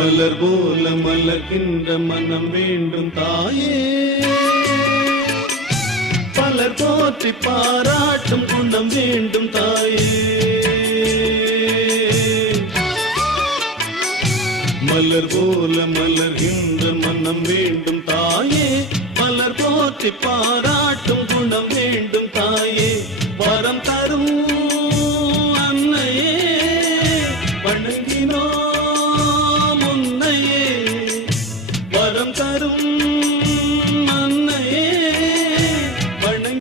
மலர் போல மலர்கின்ற மனம் வேண்டும் தாயே பலர் போற்றி பாராட்டும் குணம் வேண்டும் தாயே மலர் போல மலர்கின்ற மனம் வேண்டும் தாயே மலர் போற்றி பாராட்டும் குணம் வேண்டும்